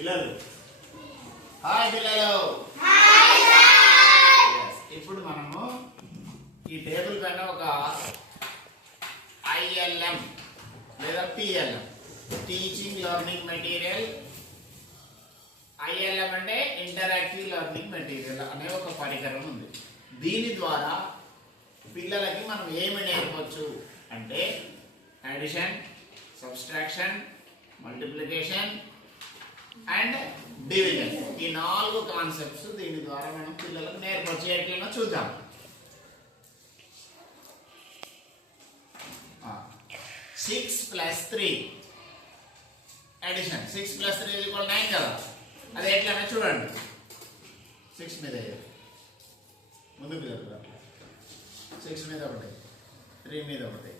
పిల్లలు హాయ్ పిల్లలు. ఇప్పుడు మనము ఈ టేబుల్ పైన ఒక ILM లేదా TLM teaching learning material, ILM అంటే ఇంటరాక్టివ్ లెర్నింగ్ మెటీరియల్ అనే ఒక పరికరం ఉంది. దీని ద్వారా పిల్లలకి మనం ఏమి నేర్పవచ్చు అంటే addition, subtraction, multiplication and division, ఈ 4 కాన్సెప్ట్స్ దీని ద్వారా మనం పిల్లలకు నేర్పచ్చు. ఎట్లనో చూద్దాం. 6 + 3 అడిషన్. 6 + 3 = 9 కదా. అది ఎట్లనో చూడండి. 6 మీద ముందు మీద 6 మీద ఒకటి, 3 మీద ఒకటి,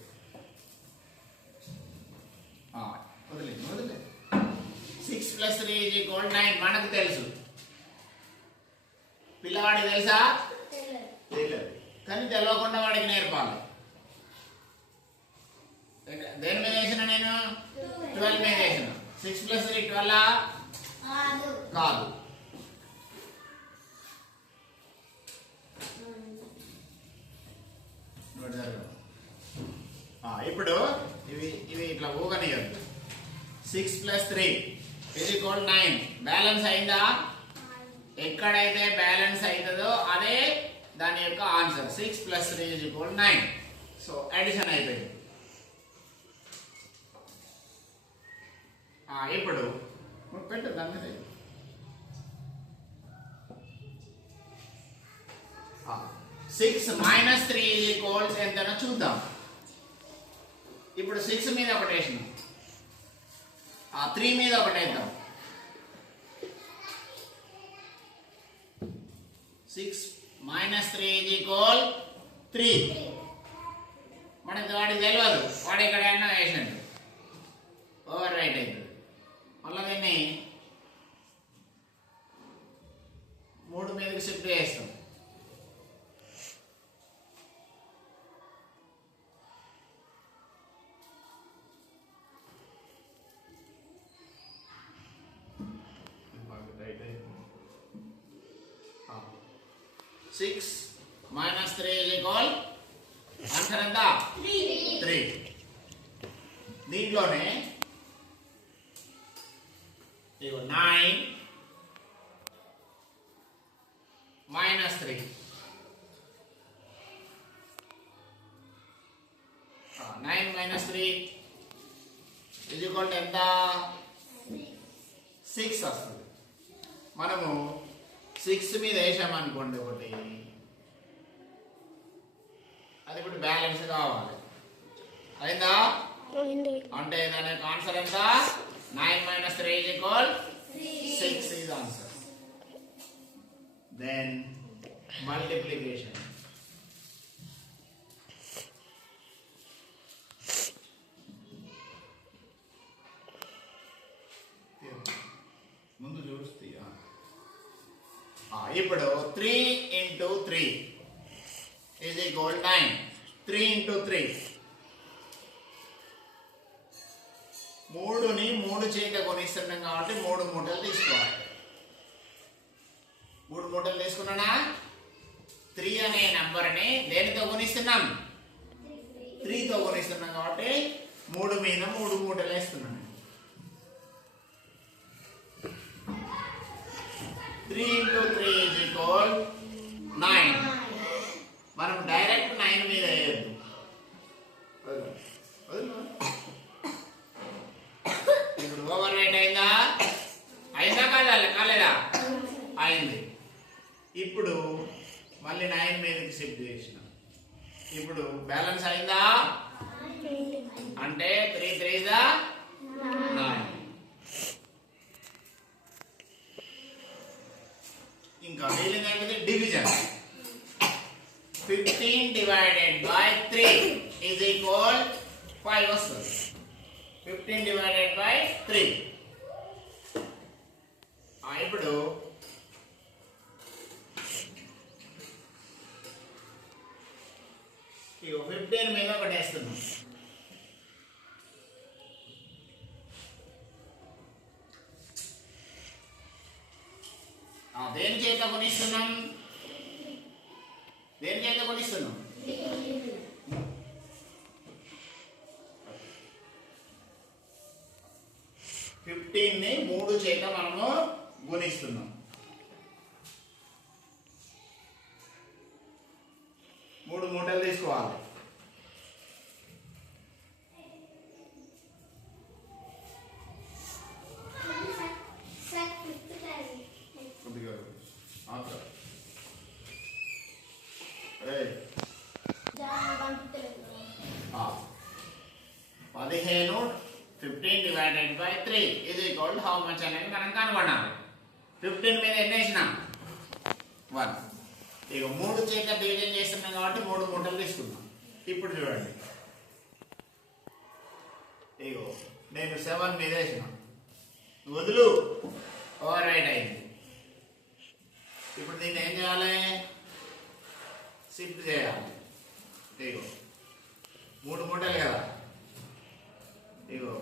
వదిలే 6 + 3 = 9 మనకు తెలుసు. పిల్లవాడికి తెలుసా? తెలియదు. కానీ తెలియకుండా వాడికి నేర్పాలి. దేని మీద వేసిన నేను? 12 మీద వేసిన. 6 + 3 12 కాదు. ఇప్పుడు ఇవి ఇట్లా ఊగనియద్దు. 6 + 3 = 9. బ్యాలెన్స్ అయిందా? ఎక్కడైతే బ్యాలెన్స్ అవుతుందో అదే దాని యొక్క ఆన్సర్. 6 + 3 = 9. సో అడిషన్ అయిపోయింది. ఇప్పుడు పెట్టు దాని మీద. 6 - 3 = ఎంతనో చూద్దాం. ఇప్పుడు 6 మీద ఒకటి వేసినాం, 3 మీద ఒకటి వేద్దాం. 6 - 3 = 3. మనకి వాడికి తెలియదు, వాడు ఎక్కడైనా వేసినట్టు ఓవర్ రైట్ అవుతుంది. మళ్ళీ దీన్ని 3 మీదకి షిఫ్ట్ చేస్తాం. Six - 3 = ఆన్సర్ ఎంత? 3. దీంట్లోనే 9 - 3. 9 - 3 = ఎంత? 6 వస్తుంది. మనము 6 మీద వేసామనుకోండి ఒకటి, అది ఇప్పుడు బ్యాలెన్స్ కావాలి. అయిందా? అంటే దాని ఆన్సర్ ఎంత? 9 - 3 = 6 is answer. Then multiplication. ముందు చూస్తే ఇప్పుడు 3 × 3 = 9. 3 × 3 3ని 3 చేత కొనిస్తున్నాం కాబట్టి 3 మూటలు తీసుకోవాలి. 3 మూటలు తీసుకున్నానా? 3 అనే నంబర్ని దేనితో కొనిస్తున్నాం? 3తో కొనిస్తున్నాం కాబట్టి 3 మీద 3 మూటలు వేస్తున్నాను. 3 × 3 = 9. మనం డైరెక్ట్ 9 మీద వేయద్దు. ఇప్పుడు ఓవర్ రైట్ అయిందా? కాలేదా? అయింది. ఇప్పుడు మళ్ళీ 9 మీదకి షిఫ్ట్ చేసిన. ఇప్పుడు బ్యాలెన్స్ అయిందా? అంటే 3 × 3 = 9. ఇంకా మిగిలింది ఏంటిది? డివిజన్. 15 / 3 = 5 వస్తుంది. 15 / 3. ఇప్పుడు 15 మీద ఒకటి వేస్తున్నాం. దేని చేత గుణిస్తున్నాం? దేని చేత గుణిస్తున్నాం? 15 ని 3 చేత మనము గుణిస్తున్నాం. 3 మూటలు తీసుకోవాలి. పదిహేను 15 divided by 3 is equal to how much అనేది మనం కనుగొనాలి. 15 మీద ఎన్ని వేసినా 1. ఇక 3 చేత డివిజన్ చేస్తున్నాం కాబట్టి 3 మూటలు తీసుకున్నాం. ఇప్పుడు చూడండి, ఇగో నేను 7 మీద వేసిన, వదులు, ఓవర్ రైట్ అయింది. ఇప్పుడు దీన్ని ఏం చేయాలి? షిఫ్ట్ చేయాలి. ఇగో 3 మూటలు కదా, ఇగో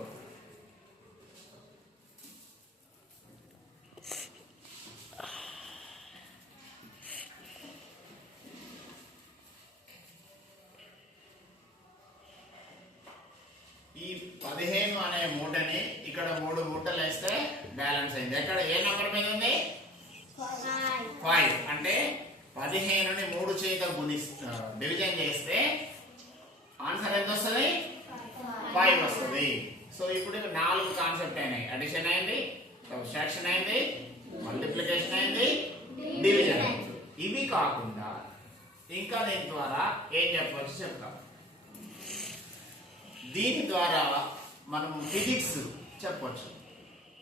ఈ 15 అనే మూటని ఇక్కడ 3 మూటలు వేస్తే బ్యాలెన్స్ అయింది. ఎక్కడ ఏ నెంబర్ మీద ఉంది? 5. అంటే 15ని 3 చేత డివిజన్ చేస్తే ఆన్సర్ ఎంత వస్తుంది? 5 వస్తుంది. సో ఇప్పుడు 4 కాన్సెప్ట్ అయినాయి. అడిషన్ అయింది, సబ్ట్రాక్షన్ అయింది, మల్టిప్లికేషన్ అయింది, డివిజన్ అయింది. ఇవి కాకుండా ఇంకా దీని ద్వారా ఏం చెప్పవచ్చు చెప్తాం. దీని ద్వారా మనం ఫిజిక్స్ చెప్పవచ్చు,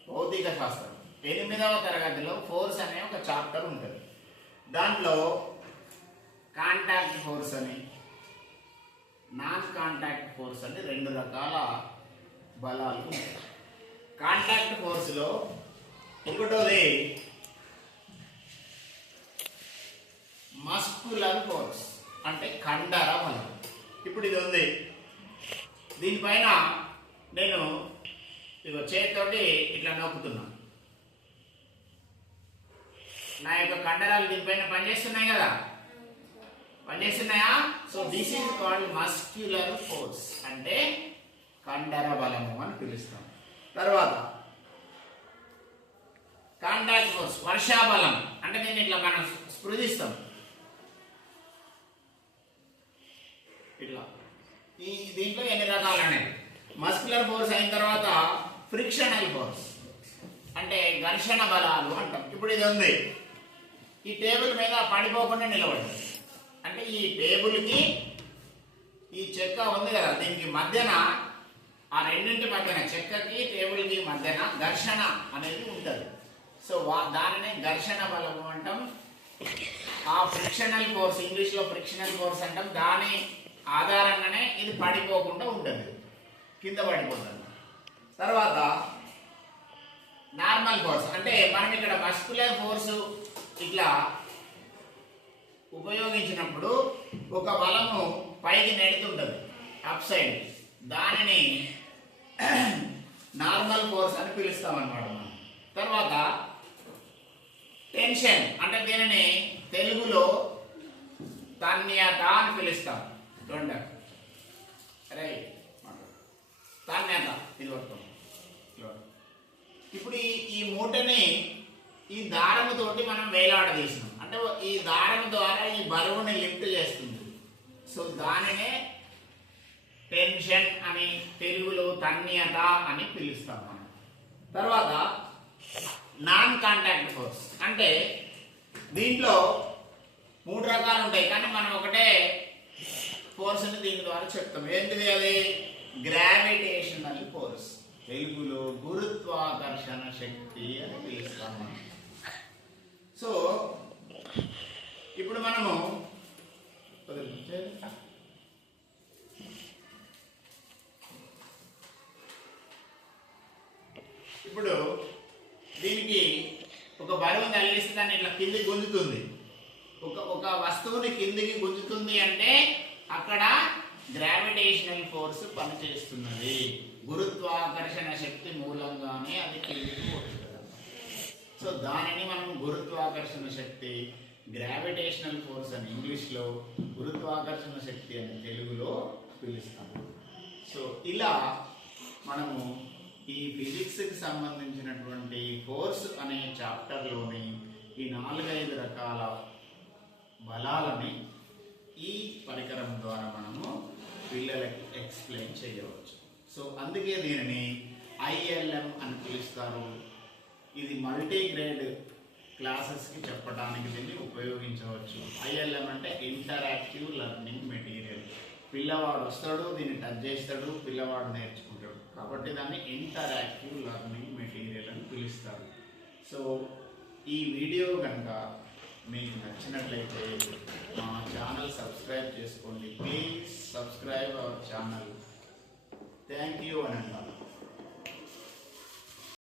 భౌతిక శాస్త్రం. 8వ తరగతిలో ఫోర్స్ అనే ఒక చాప్టర్ ఉంటుంది. దాంట్లో కాంటాక్ట్ ఫోర్స్ అని, నాన్ కాంటాక్ట్ ఫోర్స్ అని 2 రకాల బలాలు ఉంటాయి. కాంటాక్ట్ ఫోర్స్ లో ఒకటోది మస్కులర్ ఫోర్స్, అంటే కండర బలం. ఇప్పుడు ఇది ఉంది, దీనిపైన నేను ఇదిగో చేతితోటి ఇట్లా నొక్కుతున్నా, నా యొక్క కండరాలు దీనిపైన పనిచేస్తున్నాయి కదా, పనిచేస్తున్నాయా? So this is called muscular force, అంటే కండర బలము అని పిలుస్తాం. తర్వాత కాంటాక్ట్ ఫోర్స్, వర్షాబలం, అంటే దీన్ని ఇట్లా మనం స్పృశిస్తాం ఇట్లా. ఈ దీంట్లో ఎన్ని రకాలు అనేది మస్కులర్ ఫోర్స్ అయిన తర్వాత ఫ్రిక్షనల్ ఫోర్స్, అంటే ఘర్షణ బలాలు అంటాం. ఇప్పుడు ఇది ఉంది, ఈ టేబుల్ మీద పడిపోకుండా నిలబడింది, అంటే ఈ టేబుల్కి ఈ చెక్క ఉంది కదా, దీనికి మధ్యన, ఆ రెండింటి మధ్యన, చెక్కకి టేబుల్కి మధ్యన ఘర్షణ అనేది ఉంటుంది. సో దానిని ఘర్షణ బలము అంటాం. ఆ ఫ్రిక్షనల్ ఫోర్స్, ఇంగ్లీష్లో ఫ్రిక్షనల్ ఫోర్స్ అంటాం. దాని ఆధారంగానే ఇది పడిపోకుండా ఉంటుంది, కింద పడిపోతుంది. తర్వాత నార్మల్ ఫోర్స్, అంటే మనం ఇక్కడ మస్కులర్ ఫోర్స్ ఇట్లా ఉపయోగించినప్పుడు ఒక బలము పైకి నెడుతుంటుంది అప్ సైడ్, దానిని నార్మల్ ఫోర్స్ అని పిలుస్తాం అన్నమాట మనం. తర్వాత టెన్షన్, అంటే దీనిని తెలుగులో తన్యత అని పిలుస్తాం. రైట్, తన్యత. ఇది వస్తాం. ఇప్పుడు ఈ మూటని ఈ దారముతోటి మనం వేలాడదీసినాం, అంటే ఈ దారం ద్వారా ఈ బరువుని లిఫ్ట్ చేస్తుంది. సో దానినే టెన్షన్ అని, తెలుగులో తన్యత అని పిలుస్తాం మనం. తర్వాత నాన్ కాంటాక్ట్ ఫోర్స్, అంటే దీంట్లో 3 రకాలు ఉంటాయి, కానీ మనం ఒకటే ఫోర్స్ని దీని ద్వారా చెప్తాం. ఏంటిది అది? గ్రావిటేషనల్ ఫోర్స్, తెలుగులో గురుత్వాకర్షణ శక్తి అని పిలుస్తాం మనం. సో ఇప్పుడు మనము ఇప్పుడు దీనికి ఒక బరువు తగిలిస్తే దాన్ని ఇట్లా కిందికి గుంజుతుంది. ఒక వస్తువుని కిందికి గుంజుతుంది అంటే అక్కడ గ్రావిటేషనల్ ఫోర్స్ పనిచేస్తున్నది. గురుత్వాకర్షణ శక్తి మూలంగానే అది కిందికి పోతుంది. సో సో దానిని మనం గురుత్వాకర్షణ శక్తి, గ్రావిటేషనల్ ఫోర్స్ అని ఇంగ్లీష్లో, గురుత్వాకర్షణ శక్తి అని తెలుగులో పిలుస్తాము. సో ఇలా మనము ఈ ఫిజిక్స్కి సంబంధించినటువంటి ఫోర్స్ అనే చాప్టర్లోని ఈ 4-5 రకాల బలాలని ఈ పరికరం ద్వారా మనము పిల్లలకి ఎక్స్ప్లెయిన్ చేయవచ్చు. సో అందుకే దీనిని ILM అని పిలుస్తారు. ఇది మల్టీగ్రేడ్ క్లాసెస్కి చెప్పడానికి దీన్ని ఉపయోగించవచ్చు. ILM అంటే ఇంటరాక్టివ్ లెర్నింగ్ మెటీరియల్. పిల్లవాడు వస్తాడు, దీన్ని టచ్ చేస్తాడు, పిల్లవాడు నేర్చుకుంటాడు. కాబట్టి దాన్ని ఇంటరాక్టివ్ లెర్నింగ్ మెటీరియల్ అని పిలుస్తారు. సో ఈ వీడియో కనుక మీకు నచ్చినట్లయితే మా ఛానల్ సబ్స్క్రైబ్ చేసుకోండి. Please subscribe our channel. Thank you అని అంటారు.